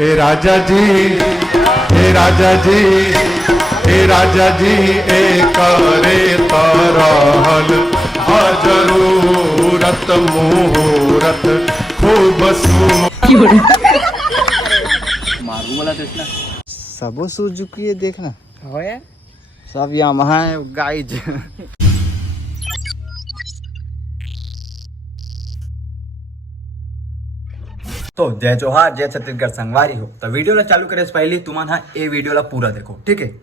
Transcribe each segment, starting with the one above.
ए राजा जी, ए राजा जी, ए राजा जी, ए करे तरहल जरूरत मुहूर्त खूब मारू बोला तो इतना सबो सुजुकी है देखना हो यार सब यामाहा है गाइज तो जय जोहार जय छत्तीसगढ़ संगवारी हो तो वीडियो ला चालू करे से पहले तुमान हा ए वीडियो ला पूरा देखो ठीक है।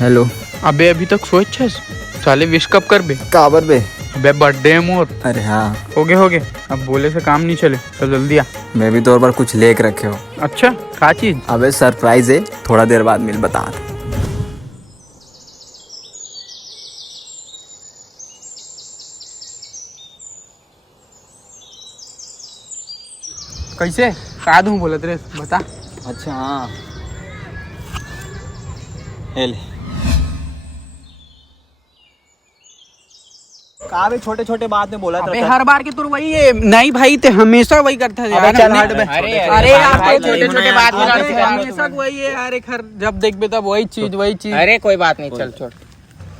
हेलो अबे अभी तक सोच छस साले विश कब कर बे काबर बे अबे बर्थडे है मोर। अरे हाँ हो गए अब बोले से काम नहीं चले तो जल्दी आ। मैं भी तौर पर कुछ लेके रखे हो। अच्छा क्या चीज? अबे सरप्राइज है थोड़ा देर बाद मिल बता। कैसे का दूं बोलत रे बता। अच्छा हाँ हेल का भी छोटे छोटे बात में बोला अबे हर बार के तू वही है नहीं भाई ते हमेशा वही करता है यार। अरे यार छोटे छोटे बात में हमेशा वही है यार। एक हर जब देख बे तब वही चीज। अरे कोई बात नहीं चल छोड़।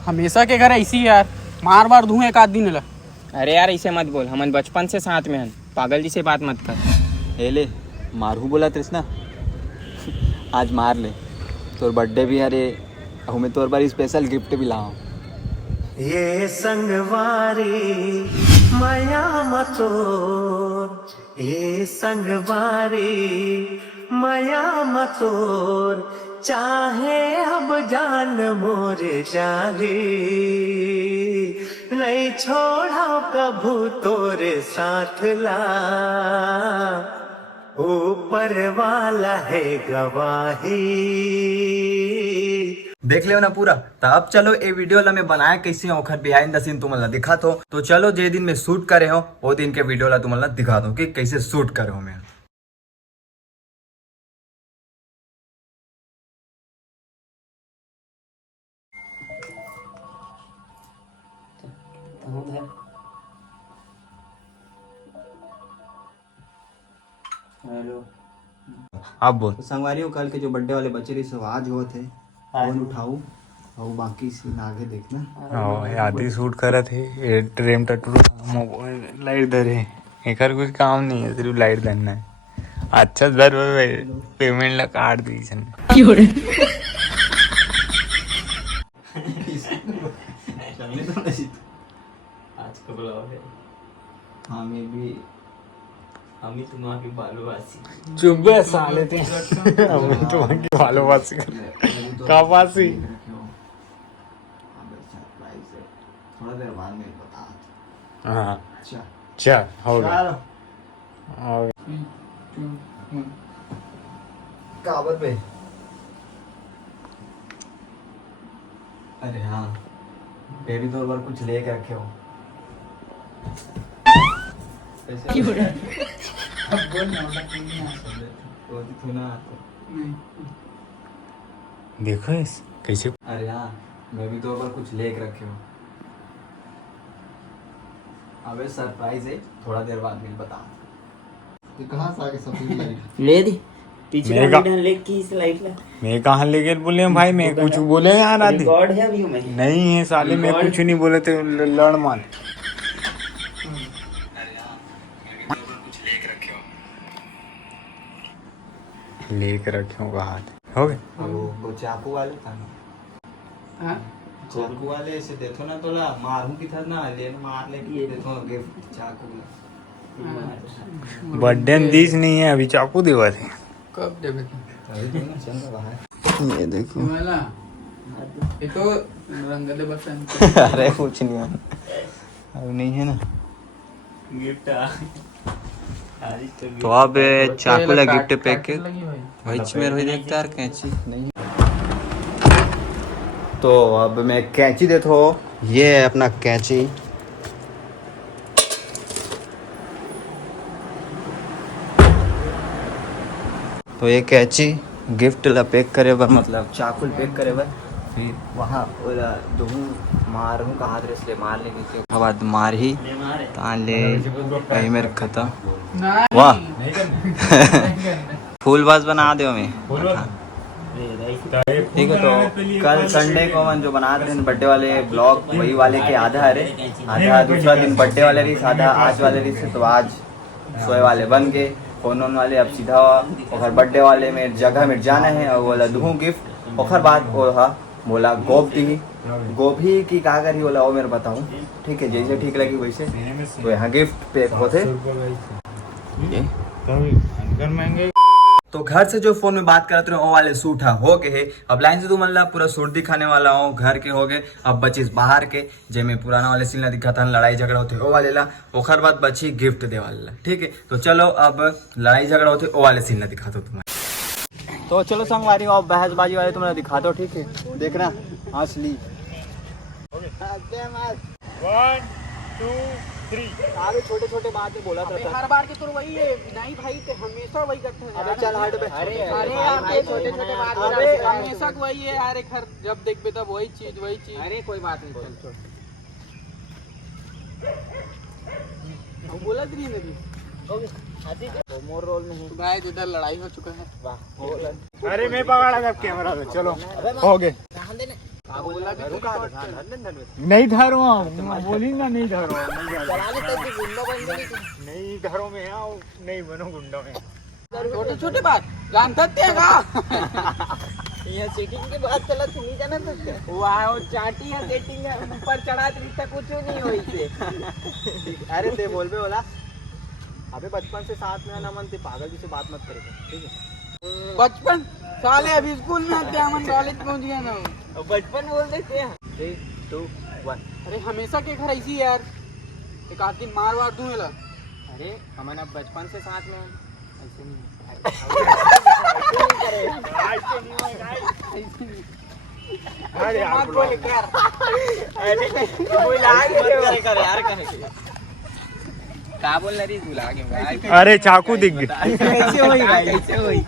हमेशा के घर ऐसी यार मार बार धुएं एक आध दिन ला। अरे यार ऐसे मत बोल हम बचपन से साथ में हैं पागल जी से बात मत कर। हेले मारू बोला कृष्णा आज मार ले तोर बर्थडे भी अरे मैं तोर पर स्पेशल गिफ्ट भी लाऊं। ये संगवारी माया मतोर ये संगवारी माया मतोर चाहे अब जान मोरे जाली नहीं छोड़ा कभू तोरे साथ ला ऊपर वाला है गवाही। देख लियो ना पूरा तो अब चलो ये वीडियो ला मैं बनाया कैसे ओखर बिहाइंड द सीन तुमला दिखा तो चलो जे दिन में शूट करे हो वो दिन के वीडियो ला तुमला दिखा दो कि कैसे शूट करे हो मैं। हेलो अब बोल संगवारी हो कल के जो बर्थडे वाले बच्चे सब आज हुए थे फोन उठाऊ और बाकी सीन आगे देखना। आधी शूट करा थे ये ट्रेम टटू मोबाइल लाइट धरे एकर कुछ काम नहीं है सिर्फ लाइट धरना है। अच्छा दर पेमेंट ला काट दी सन आज का बुलाओ है हमें भी हम तुम्हारी बालूवासी चुप है साले थे हम तुम्हारी भालोबासी कर कापासी थोड़ा देर बाद में बता। हाँ अच्छा चल हो गया और काबर पे अरे हाँ बेबी तौर पर कुछ लेके रखे हो। देखो इस कैसे अरे हाँ मैं भी तौर पर कुछ लेके रखे हो। अबे सरप्राइज है थोड़ा देर बाद मिल बता। तो कहाँ से आके सब ले दी पीछे मेरे का का- ले की स्लाइड ला मैं कहाँ लेके बोले भाई मैं कुछ बोले यार आदि गॉड है अभी मैं नहीं है साले मैं कुछ नहीं बोले थे लड़ मान लेके रखे हो हाथ हो गए। वो चाकू वाले था ना चाकू वाले से देखो ना थोड़ा मारूं की था ना ले मार ले के देखो गिफ्ट चाकू बर्थडे दिस नहीं है अभी चाकू देवा थे कब देबे अरे देखो ना चल रहा है ये देखो वाला ये तो रंगले बसन अरे कुछ नहीं है अब नहीं है ना गिफ्ट तो अब चाकू ला गिफ्ट पैक वही में रही देखता यार कैंची नहीं तो अब मैं कैंची देता हूँ ये है अपना कैंची तो ये कैची गिफ्ट ला पैक करे बर मतलब चाकुल पैक करे बर फिर वहाँ ओला दूँ मारूँ का हाथ से मार लेंगे उसके बाद मार ही तान ले कहीं में रखा था वाह फूल बाज बना दो मैं ठीक है। तो कल संडे को मन जो बना रहे बर्थडे वाले ब्लॉग वही वाले के आधा है आधा दूसरा दिन बर्थडे वाले रही आधा आज वाले रही से तो आज सोए वाले बन गए फोन वाले अब सीधा और बर्थडे वाले में जगह में जाना है और बोला दूँ गिफ्ट और बाद वो हाँ बोला गोभी की का करी बोला वो मेरे बताऊँ ठीक है जैसे ठीक लगी वैसे तो यहाँ गिफ्ट पैक होते तो घर से जो फोन में बात करते रहे वो वाले सूट हो गए। अब लाइन से तू मतलब पूरा सूट दिखाने वाला हूँ घर के हो गए। अब बचिस बाहर के जे में पुराना वाले सीन दिखा था लड़ाई झगड़ा होते वो वाले ला ओखर बाद बची गिफ्ट दे वाला ठीक है। तो चलो अब लड़ाई झगड़ा होते वो वाले सीन दिखा दो तुम्हारे। तो चलो संगवारी और बहसबाजी वाले तुम्हारा दिखा दो ठीक है देखना असली 1 2 3 सारे छोटे छोटे बातें बोला था हर बार के तो वही है नहीं भाई ते हमेशा वही करते हैं। अबे चल हट बे अरे यार भाई छोटे छोटे बात अबे हमेशा वही है यार एक हर जब देख बे तब वही चीज अरे कोई बात नहीं चल छोड़ वो बोला नहीं नबी मोर रोल में है भाई इधर लड़ाई हो चुका है वाह अरे मैं पकड़ा जब कैमरा पे चलो हो गए नहीं धरो बोली ना नहीं धरो नहीं धरो में आओ नहीं बनो गुंडों में छोटे छोटे बात जानता का यहाँ सेटिंग के बात चला तू नहीं जाना सकते वाह चाटी है सेटिंग है ऊपर चढ़ा रिश्ता कुछ नहीं हुई से अरे ते बोल बे बोला अबे बचपन से साथ में ना मन ते पागल जी से बात मत करेगा ठीक है। बचपन साले अभी स्कूल में आते हम कॉलेज पहुंच गए ना बचपन बोल देते हैं 3 2 1 अरे हमेशा के घर ऐसी यार एक आध दिन मार वार दूंगा अरे हम अब बचपन से साथ में ऐसे नहीं अरे मत बोल यार क्या बोल रही तू लागे अरे चाकू दिख गया कैसे हुई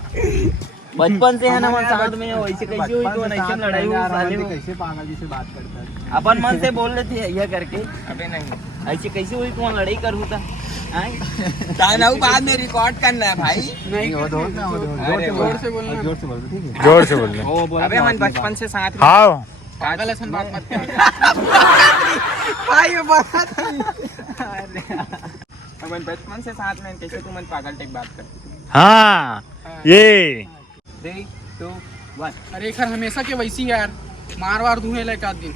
बचपन से है ना मन साथ में वैसे कैसे हुई तो ऐसे लड़ाई हुई साले में कैसे पागल जी से बात करता है अपन मन से बोल रहे थे यह करके अबे नहीं ऐसे कैसे हुई तू लड़ाई करूँ था तानाऊ बाद में रिकॉर्ड करना है भाई नहीं जोर से बोलना जोर से बोल ठीक है जोर से बोल अबे हम बचपन से साथ में हाँ पागल ऐसा बात मत कर भाई ये बात हम बचपन से साथ में कैसे तू मन पागल टाइप बात कर हाँ ये 3 2 1 अरे खैर हमेशा के वैसी यार मार वार दूंगे एक आध दिन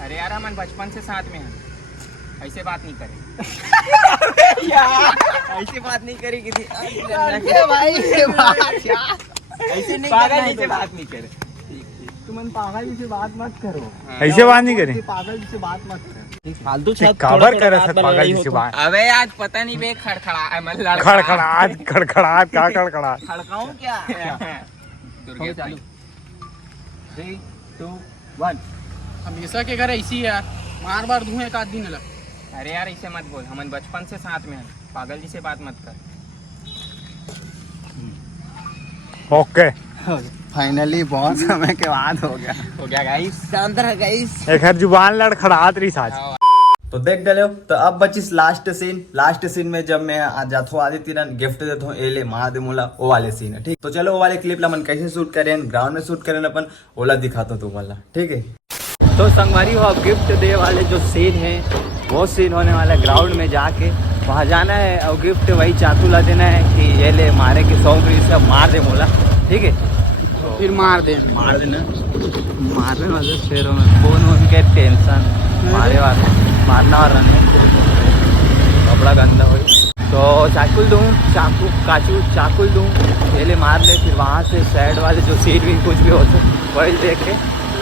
अरे यार हम बचपन से साथ में हैं ऐसे बात नहीं करें ऐसे बात नहीं करी किसी ऐसे नहीं पागल करना जी से है बात नहीं करे तुम पागल जी से बात मत करो ऐसे बात नहीं करें पागल जी से बात मत करो फालतू काबर करे सर पागल जी से बात अबे आज पता नहीं बे खड़खड़ा मतलब खड़खड़ाहट क्या खड़खड़ाहट खड़काऊं क्या दुर्गेश भाई 3 2 1 हमेशा के घर ऐसी यार मार बार दूंगा एक आध दिन लग अरे यार ऐसे मत बोल हम बचपन से साथ में हैं पागल जी से बात मत कर ओके फाइनली बहुत समय के बाद हो गया गाइस शांत रह गाइस एक हर जुबान लड़खड़ाहट रही साथ तो देख डले तो अब बचिस लास्ट सीन में जब मैं आज जाता हूँ आदित्य रन गिफ्ट देता हूँ एले महादेव मोला वो वाले सीन है ठीक। तो चलो वो वाले क्लिप ला मन कैसे शूट करें ग्राउंड में शूट करें अपन ओला दिखाता हूँ तुम्हारा ठीक है। तो संगवारी हो अब गिफ्ट दे वाले जो सीन है वो सीन होने वाला है ग्राउंड में जाके वहाँ जाना है और गिफ्ट वही चाकू ला देना है कि ये ले मारे के 100 से मार दे मोला ठीक है। तो फिर मार देना मारने वाले शेरों में फोन वोन के टेंशन मारना और रहने कपड़ा गंदा हो तो चाकुल दूँ चाकुल दूँ पहले मार ले फिर वहाँ से साइड वाले जो सीट भी कुछ भी होते वही देख के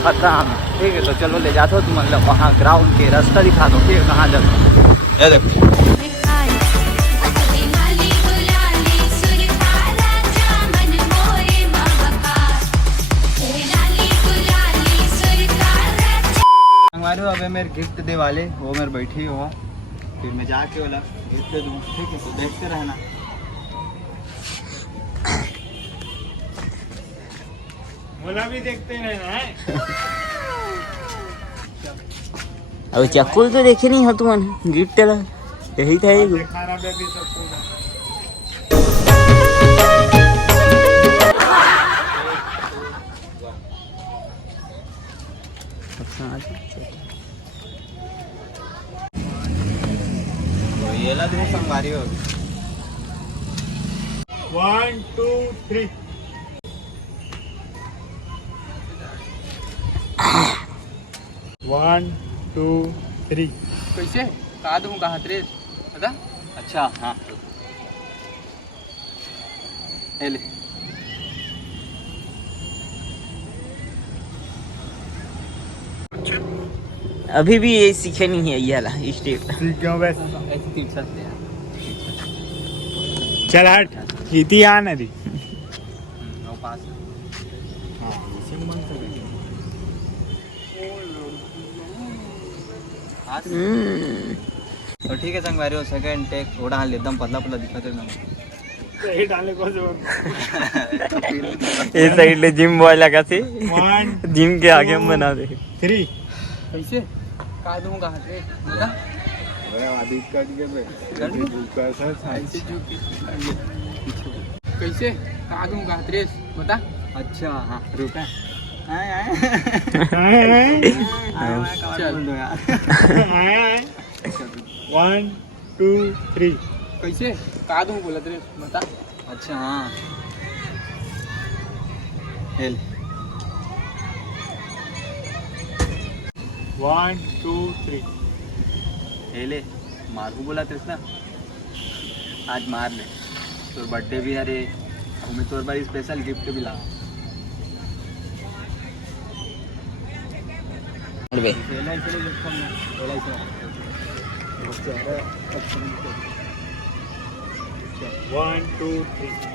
खत्म ठीक है। तो चलो ले जाता हो तुम मतलब वहाँ ग्राउंड के रास्ता दिखा दो ठीक है कहाँ जाता ये देखो अबे मेरे गिफ्ट दे वाले वो मेरे बैठी हुआ फिर मैं जाके वाला गिफ्ट दे दूँ ठीक है। तो देखते रहना बोला भी देखते रहना है। अब चक्कुल तो देखे नहीं हो तुम गिफ्ट यही था एगो। खाना पे भी सबको ये ला तुम संगवारी हो 1 2 3 1 2 3 कैसे कहा दूंगा हाथरेस बता। अच्छा हाँ ये ले अभी भी ये सीखे नहीं है ये वाला स्टेप। क्यों बस ऐसे तीन साथ ले यार। चल हट इति आ नदी नौ पास तो ठीक है संगवारी हो सेकंड टेक थोड़ा हाल एकदम पतला पतला दिखाते ना सही डाले को जो ये साइड ले जिम बॉय लगा थे 1 जिम के आगे हम बना दे। 3 कैसे कहा दूंगा हाथरेस बता। ऐसे झुक के कैसे कहा दूंगा हाथरेस बता। अच्छा हाँ रुका चल 1 2 3 कैसे कहा दूं बोला तेरे बता। अच्छा हाँ हेल 1 2 3 हेले मार को बोला तेरे ना आज मार ले तोर बर्थडे भी अरे मैं तोर बार स्पेशल गिफ्ट भी ला बे 1 2 3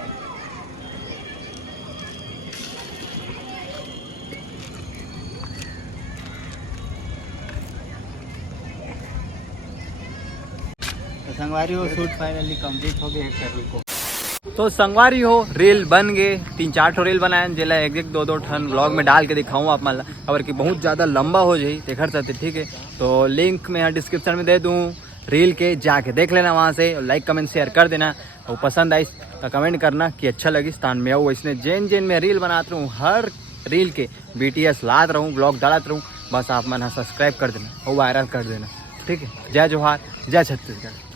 संगवारी हो शूट फाइनली कंप्लीट हो गया को तो संगवारी हो रेल बन गए 3-4 ठो रेल बनाए जिला एक दो ठन व्लॉग में डाल के दिखाऊँ आप मला खबर कि बहुत ज़्यादा लंबा हो जाए देखर सकते ठीक है। तो लिंक मैं यहाँ डिस्क्रिप्शन में दे दूँ रील के जाके देख लेना वहाँ से लाइक कमेंट शेयर कर देना और पसंद आई तो कमेंट करना कि अच्छा लगी स्थान में आओ इसने जैन में रील बनाते रहूँ हर रील के BTS लाद रहूँ ब्लॉग डालते रहूँ बस आप मन सब्सक्राइब कर देना और वायरल कर देना ठीक है। जय जोहार जय छत्तीसगढ़।